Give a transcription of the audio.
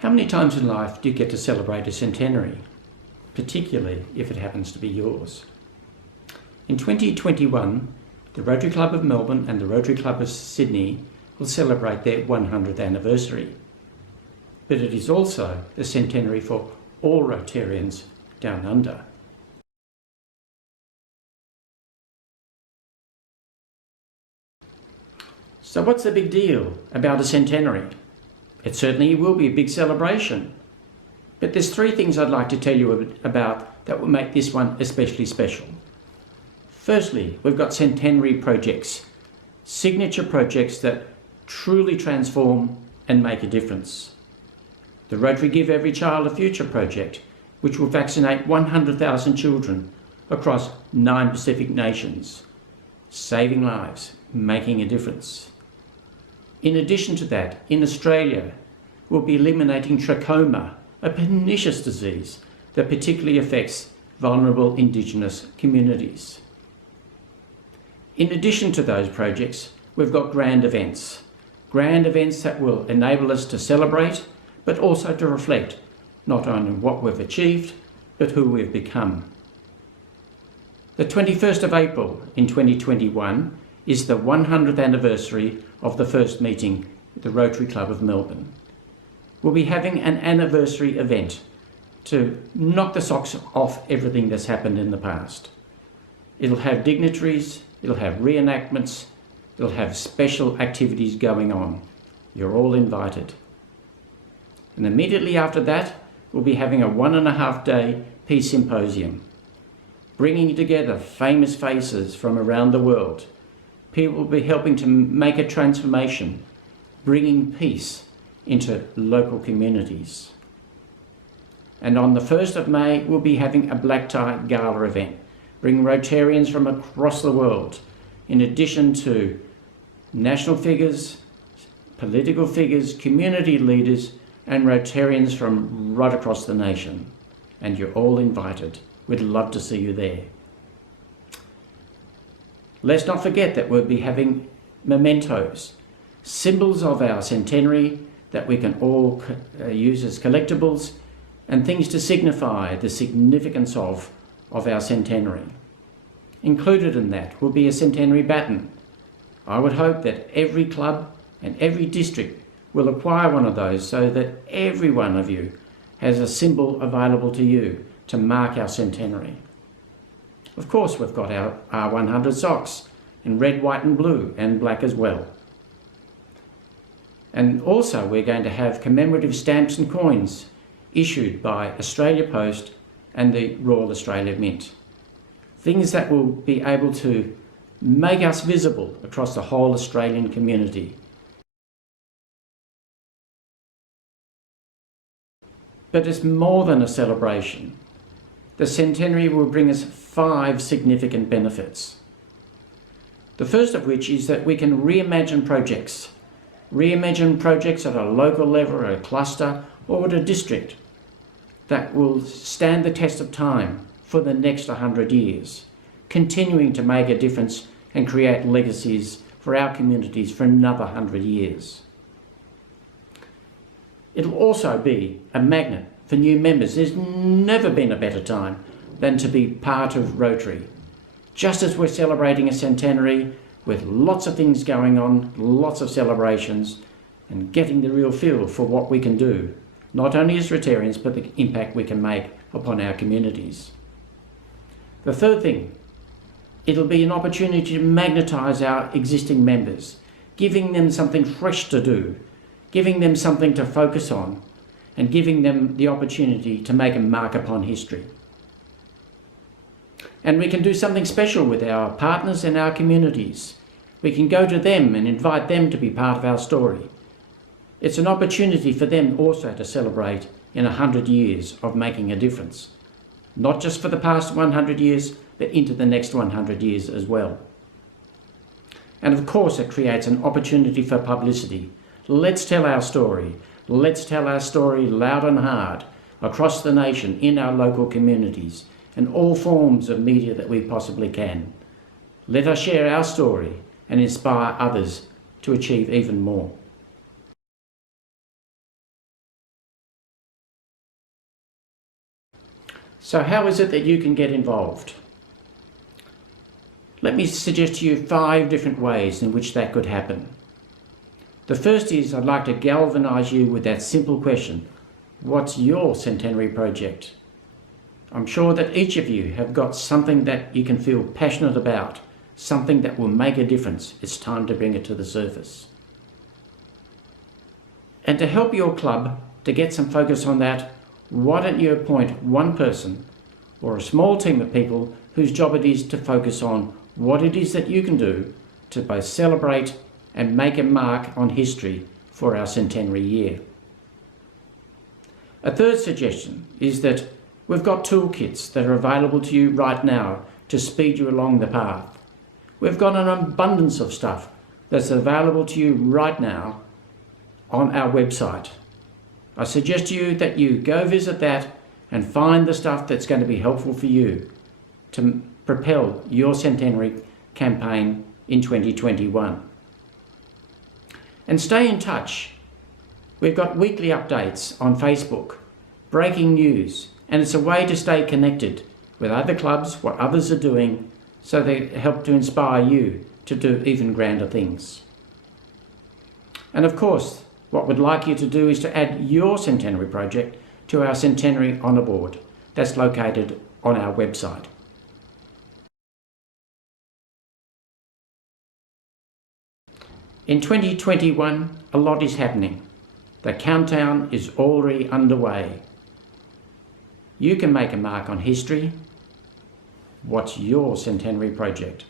How many times in life do you get to celebrate a centenary, particularly if it happens to be yours? In 2021, the Rotary Club of Melbourne and the Rotary Club of Sydney will celebrate their 100th anniversary. But it is also the centenary for all Rotarians down under. So what's the big deal about a centenary? It certainly will be a big celebration. But there's three things I'd like to tell you about that will make this one especially special. Firstly, we've got centenary projects, signature projects that truly transform and make a difference. The Rotary Give Every Child a Future project, which will vaccinate 100,000 children across 9 Pacific nations, saving lives, making a difference. In addition to that, in Australia, we'll be eliminating trachoma, a pernicious disease that particularly affects vulnerable Indigenous communities. In addition to those projects, we've got grand events that will enable us to celebrate, but also to reflect not only what we've achieved, but who we've become. The 21st of April in 2021 is the 100th anniversary of the first meeting with the Rotary Club of Melbourne. We'll be having an anniversary event to knock the socks off everything that's happened in the past. It'll have dignitaries, it'll have reenactments, it'll have special activities going on. You're all invited. And immediately after that, we'll be having a 1.5-day peace symposium, bringing together famous faces from around the world. People will be helping to make a transformation, bringing peace into local communities. And on the 1st of May, we'll be having a black tie gala event, bringing Rotarians from across the world, in addition to national figures, political figures, community leaders, and Rotarians from right across the nation. And you're all invited. We'd love to see you there. Let's not forget that we'll be having mementos, symbols of our centenary that we can all use as collectibles, and things to signify the significance of our centenary. Included in that will be a centenary baton. I would hope that every club and every district will acquire one of those so that every one of you has a symbol available to you to mark our centenary. Of course, we've got our R100 socks in red, white and blue and black as well. And also we're going to have commemorative stamps and coins issued by Australia Post and the Royal Australia Mint. Things that will be able to make us visible across the whole Australian community. But it's more than a celebration. The centenary will bring us 5 significant benefits. The first of which is that we can reimagine projects. Reimagine projects at a local level, at a cluster, or at a district that will stand the test of time for the next 100 years, continuing to make a difference and create legacies for our communities for another 100 years. It'll also be a magnet for new members. There's never been a better time than to be part of Rotary. Just as we're celebrating a centenary with lots of things going on, lots of celebrations, and getting the real feel for what we can do, not only as Rotarians, but the impact we can make upon our communities. The third thing, it'll be an opportunity to magnetise our existing members, giving them something fresh to do, giving them something to focus on, and giving them the opportunity to make a mark upon history. And we can do something special with our partners and our communities. We can go to them and invite them to be part of our story. It's an opportunity for them also to celebrate in 100 years of making a difference. Not just for the past 100 years, but into the next 100 years as well. And of course, it creates an opportunity for publicity. Let's tell our story. Let's tell our story loud and hard across the nation, in our local communities, and all forms of media that we possibly can. Let us share our story and inspire others to achieve even more. So how is it that you can get involved? Let me suggest to you 5 different ways in which that could happen. The first is I'd like to galvanise you with that simple question: what's your centenary project? I'm sure that each of you have got something that you can feel passionate about, something that will make a difference. It's time to bring it to the surface. And to help your club to get some focus on that, why don't you appoint one person or a small team of people whose job it is to focus on what it is that you can do to both celebrate and make a mark on history for our centenary year. A third suggestion is that we've got toolkits that are available to you right now to speed you along the path. We've got an abundance of stuff that's available to you right now on our website. I suggest to you that you go visit that and find the stuff that's going to be helpful for you to propel your centenary campaign in 2021. And stay in touch. We've got weekly updates on Facebook, breaking news, and it's a way to stay connected with other clubs, what others are doing, so they help to inspire you to do even grander things. And of course, what we'd like you to do is to add your centenary project to our Centenary Honour Board that's located on our website. In 2021, a lot is happening. The countdown is already underway. You can make a mark on history. What's your centenary project?